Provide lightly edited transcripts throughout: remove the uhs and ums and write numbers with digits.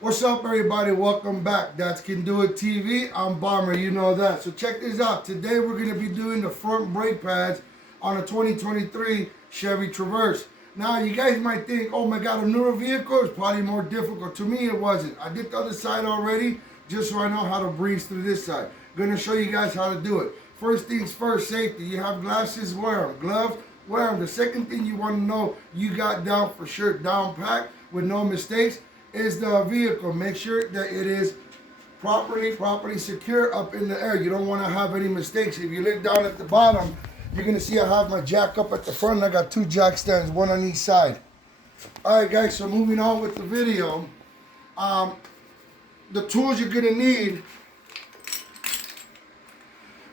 What's up, everybody? Welcome back. That's Can Do It TV. I'm Bomber, you know that. So check this out. Today we're going to be doing the front brake pads on a 2023 Chevy Traverse. Now you guys might think, oh my God, a newer vehicle is probably more difficult. To me, it wasn't. I did the other side already, just so I know how to breeze through this side. Going to show you guys how to do it. First things first, safety. You have glasses, wear them. Gloves, wear them. The second thing you want to know, you got down for sure, down packed with no mistakes, is the vehicle. Make sure that it is properly secure up in the air. You don't want to have any mistakes. If you look down at the bottom, you're going to see I have my jack up at the front. And I got two jack stands, one on each side. Alright guys, so moving on with the video. The tools you're going to need,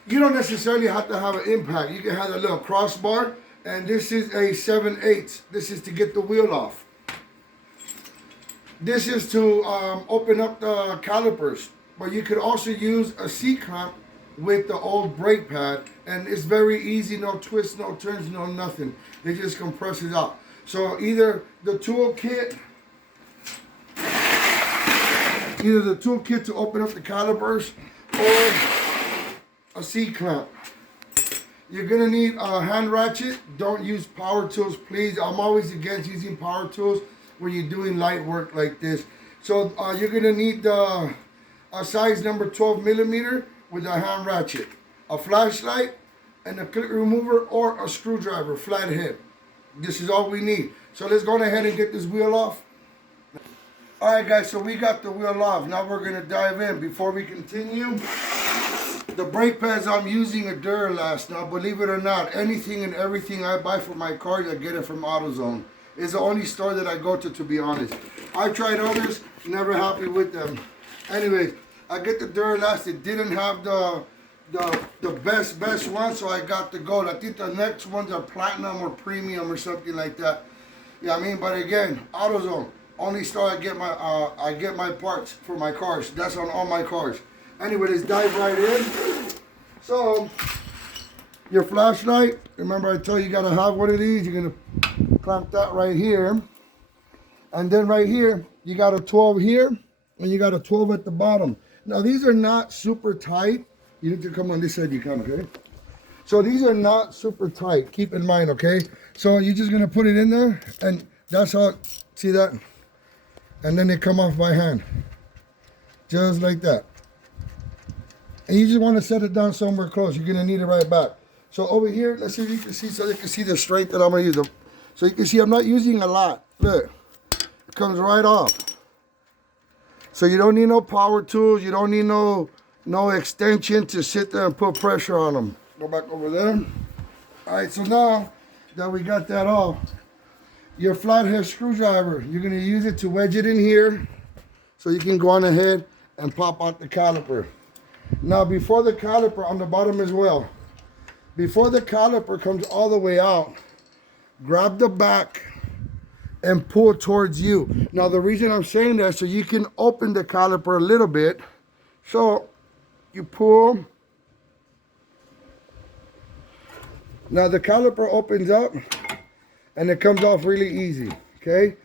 you don't necessarily have to have an impact. You can have a little crossbar, and this is a 7/8. This is to get the wheel off. This is to open up the calipers, but you could also use a C-clamp with the old brake pad, and it's very easy, no twists, no turns, no nothing. It just compresses out. So either the toolkit to open up the calipers or a C-clamp. You're gonna need a hand ratchet. Don't use power tools, please. I'm always against using power tools when you're doing light work like this. So you're gonna need a size number 12 millimeter with a hand ratchet, a flashlight, and a clip remover or a screwdriver, flathead. This is all we need. So let's go ahead and get this wheel off. All right guys, so we got the wheel off. Now we're gonna dive in. Before we continue, the brake pads I'm using are Duralast. Now believe it or not, anything and everything I buy for my cars, I get it from AutoZone. It's the only store that I go to be honest. I've tried others, never happy with them. Anyways, I get the Duralast. It didn't have the best one, so I got the gold. I think the next ones are platinum or premium or something like that. Yeah, I mean, but again, AutoZone, only store I get my parts for my cars. That's on all my cars. Anyway, let's dive right in. So, your flashlight. Remember, I told you, you gotta have one of these. You're gonna clamp that right here, and then right here you got a 12 here, and you got a 12 at the bottom. Now these are not super tight. You need to come on this side, you can, okay? So these are not super tight, keep in mind, okay? So you're just gonna put it in there, and that's how, see that? And then they come off by hand, just like that. And you just want to set it down somewhere close. You're gonna need it right back. So over here, let's see if you can see, so you can see the strength that I'm gonna use. So you can see I'm not using a lot. Look, it comes right off. So you don't need no power tools. You don't need no extension to sit there and put pressure on them. Go back over there. All right, so now that we got that off, your flathead screwdriver, you're gonna use it to wedge it in here so you can go on ahead and pop out the caliper. Now before the caliper, on the bottom as well, before the caliper comes all the way out, grab the back and pull towards you. Now the reason I'm saying that, so you can open the caliper a little bit. So you pull. Now the caliper opens up and it comes off really easy, okay?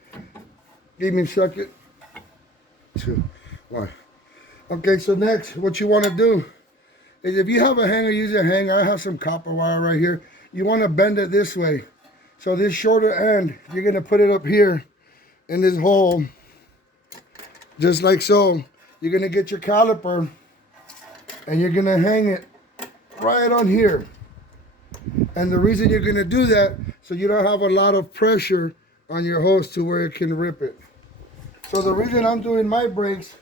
Give me a second. 2, 1. Okay, so next, what you want to do is, if you have a hanger, use a hanger. I have some copper wire right here. You want to bend it this way. So this shorter end, you're going to put it up here in this hole, just like so. You're going to get your caliper and you're going to hang it right on here. And the reason you're going to do that, so you don't have a lot of pressure on your hose to where it can rip it. So the reason I'm doing my brakes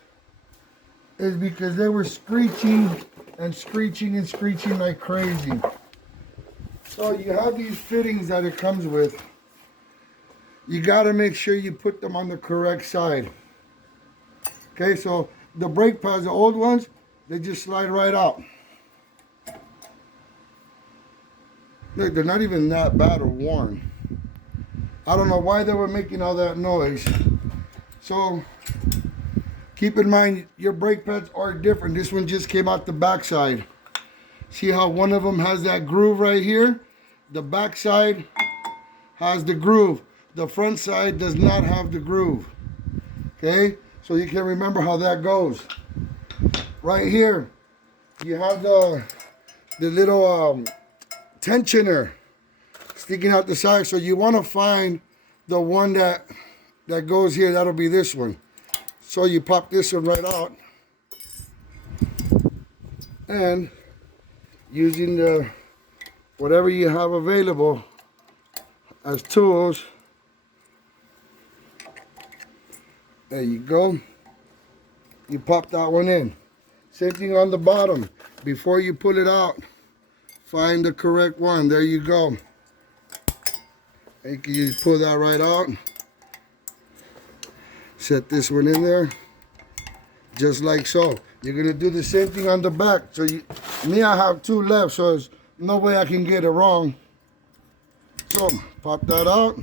is because they were screeching and screeching and screeching like crazy. So you have these fittings that it comes with. You got to make sure you put them on the correct side. Okay, so the brake pads, the old ones, they just slide right out. Look, they're not even that bad or worn. I don't know why they were making all that noise. So keep in mind, your brake pads are different. This one just came out the backside. See how one of them has that groove right here? The back side has the groove. The front side does not have the groove. Okay? so you can remember how that goes. Right here, you have the little tensioner sticking out the side. So you want to find the one that goes here. That'll be this one. So you pop this one right out, and using the whatever you have available as tools, there you go. You pop that one in. Same thing on the bottom. Before you pull it out, find the correct one. There you go. And you just pull that right out. Set this one in there, just like so. You're gonna do the same thing on the back. So I have two left, so there's no way I can get it wrong. So pop that out.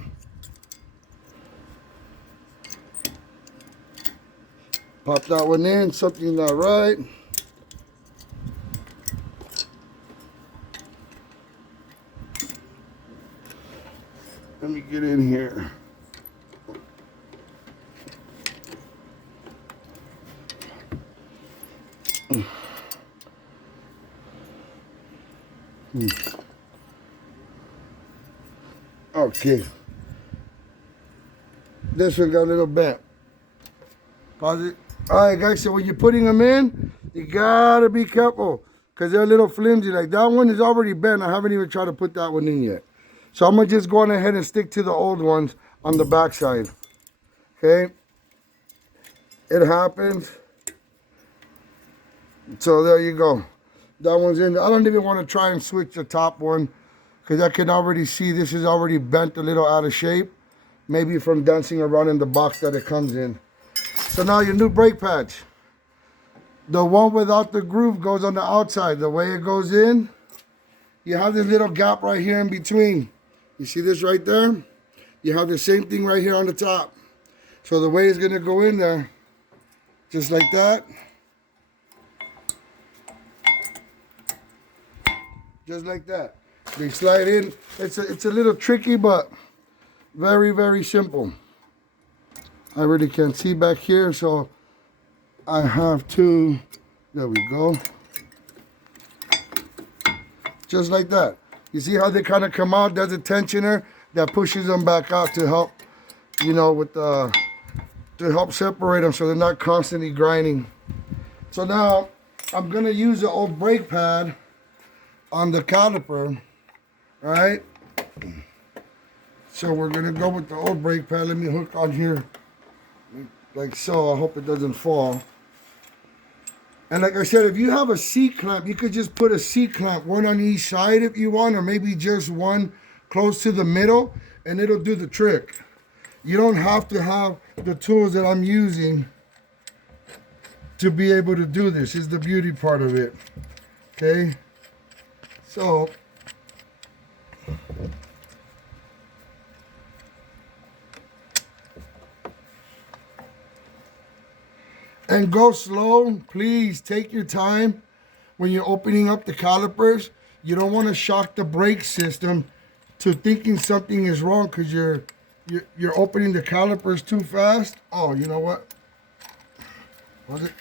Pop that one in, something not right. Let me get in here. Okay. This one got a little bent. Pause it. Alright guys, so when you're putting them in, you gotta be careful because they're a little flimsy. Like that one is already bent. I haven't even tried to put that one in yet. So I'm gonna just go on ahead and stick to the old ones on the back side. Okay. It happens. So there you go. That one's in. I don't even want to try and switch the top one because I can already see this is already bent a little out of shape. Maybe from dancing around in the box that it comes in. So now your new brake pads. The one without the groove goes on the outside. The way it goes in, you have this little gap right here in between. You see this right there? You have the same thing right here on the top. So the way it's going to go in there, just like that. Just like that. They slide in. It's a little tricky, but very, very simple. I really can't see back here, so I have to, there we go. Just like that. You see how they kind of come out? There's a tensioner that pushes them back out to help, you know, with to help separate them so they're not constantly grinding. So now I'm gonna use the old brake pad on the caliper, right? So we're gonna go with the old brake pad. Let me hook on here like so. I hope it doesn't fall. And like I said, if you have a C-clamp, you could just put a C-clamp, one on each side if you want, or maybe just one close to the middle, and it'll do the trick. You don't have to have the tools that I'm using to be able to do this. Is the beauty part of it. Okay? So, and go slow. Please take your time when you're opening up the calipers. You don't want to shock the brake system to thinking something is wrong because you're opening the calipers too fast. Oh, you know what? Was it?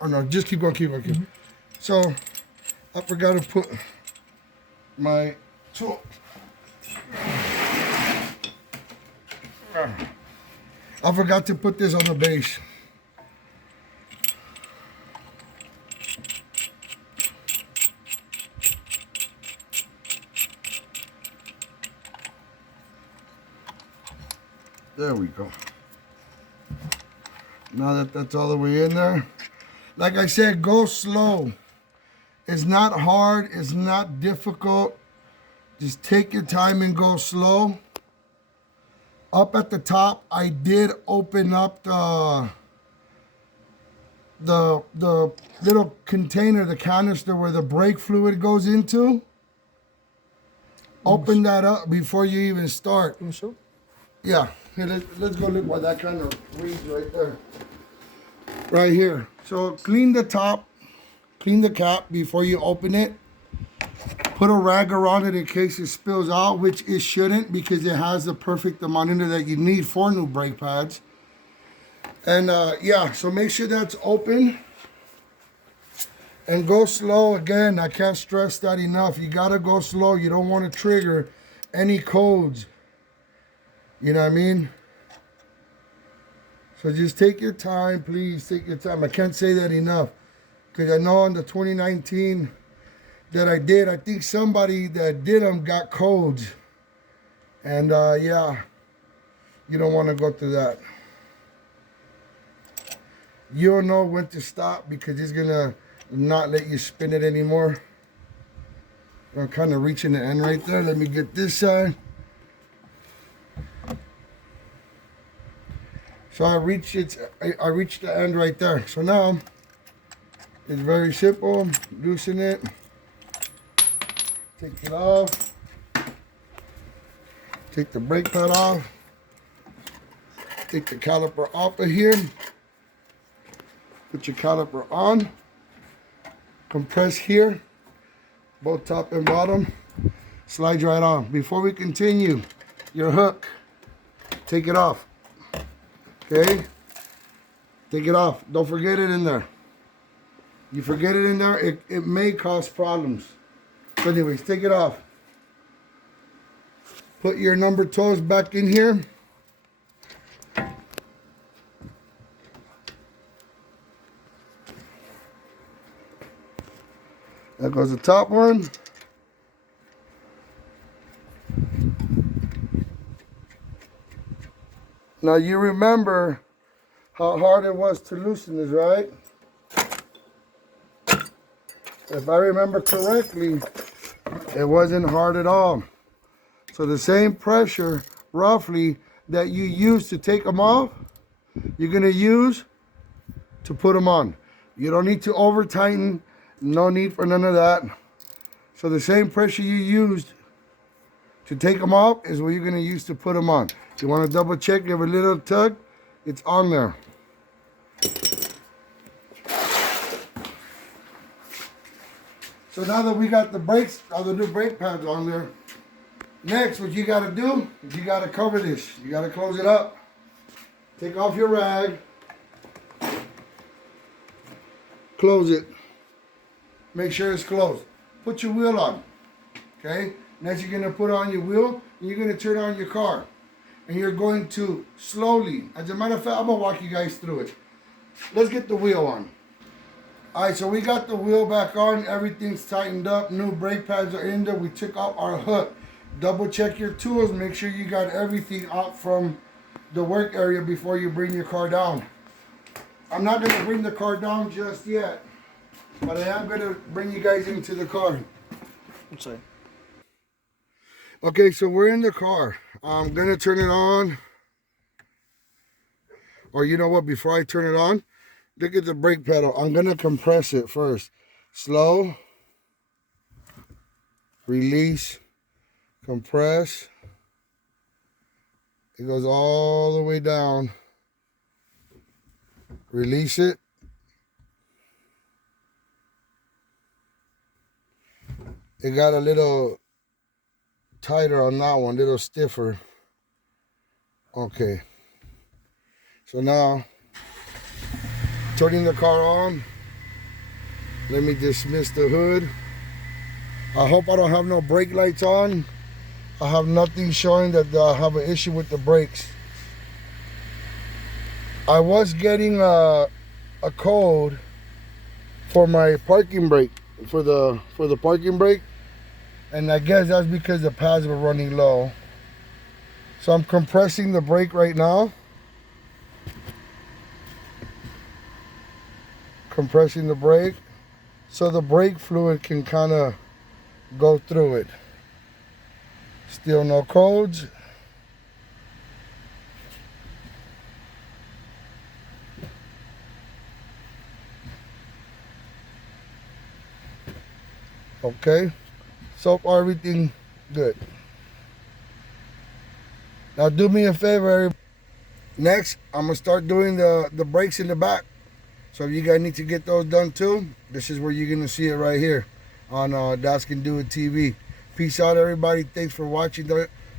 Oh no, just keep going, keep going, keep going. So I forgot to put my tool. I forgot to put this on the base. There we go. Now that that's all the way in there, like I said, go slow. It's not hard. It's not difficult. Just take your time and go slow. Up at the top, I did open up the little container, the canister where the brake fluid goes into. Open that up before you even start. Sure. Yeah. Here, let's go look what that kind of reads right there. Right here. So clean the top, clean the cap before you open it. Put a rag around it in case it spills out, which it shouldn't because it has the perfect amount in there that you need for new brake pads. And yeah, so make sure that's open. And go slow. Again, I can't stress that enough. You gotta go slow. You don't want to trigger any codes. You know what I mean? So just take your time, please. Take your time. I can't say that enough. Because I know in the 2019 that I did, I think somebody that did them got codes. And yeah, you don't want to go through that. You'll know when to stop because it's going to not let you spin it anymore. I'm kind of reaching the end right there. Let me get this side. So I reached the end right there. So now it's very simple. Loosen it. Take it off. Take the brake pad off. Take the caliper off of here. Put your caliper on. Compress here, both top and bottom. Slide right on. Before we continue, your hook, take it off. Okay? Take it off. Don't forget it in there. You forget it in there, it may cause problems. So anyways, take it off. Put your number toes back in here. There goes the top one. Now you remember how hard it was to loosen this, right? If I remember correctly, it wasn't hard at all. So the same pressure, roughly, that you use to take them off, you're gonna use to put them on. You don't need to over tighten, no need for none of that. So the same pressure you used to take them off is what you're gonna use to put them on. You wanna double check, give a little tug, it's on there. So now that we got the brakes, all the new brake pads on there, next what you gotta do is you gotta cover this. You gotta close it up. Take off your rag. Close it. Make sure it's closed. Put your wheel on. Okay? Next you're gonna put on your wheel and you're gonna turn on your car. And you're going to slowly, as a matter of fact, I'm gonna walk you guys through it. Let's get the wheel on. All right, so we got the wheel back on. Everything's tightened up. New brake pads are in there. We took off our hook. Double check your tools. Make sure you got everything out from the work area before you bring your car down. I'm not going to bring the car down just yet, but I am going to bring you guys into the car. I'm sorry. Okay, so we're in the car. I'm going to turn it on. Or you know what, before I turn it on, look at the brake pedal. I'm going to compress it first. Slow. Release. Compress. It goes all the way down. Release it. It got a little tighter on that one, a little stiffer. Okay. So now, turning the car on. Let me dismiss the hood. I hope I don't have no brake lights on. I have nothing showing that I have an issue with the brakes. I was getting a code for my parking brake, for the parking brake, and I guess that's because the pads were running low. So I'm compressing the brake right now. Compressing the brake so the brake fluid can kind of go through it. Still no codes. Okay, so far everything good. Now do me a favor, everybody. Next, I'm gonna start doing the brakes in the back. So if you guys need to get those done too, this is where you're gonna see it right here on Das Can Do It TV. Peace out, everybody. Thanks for watching.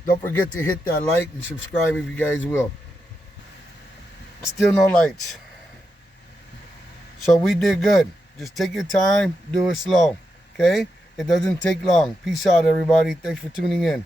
Don't forget to hit that like and subscribe if you guys will. Still no lights. So we did good. Just take your time, do it slow, okay? It doesn't take long. Peace out, everybody. Thanks for tuning in.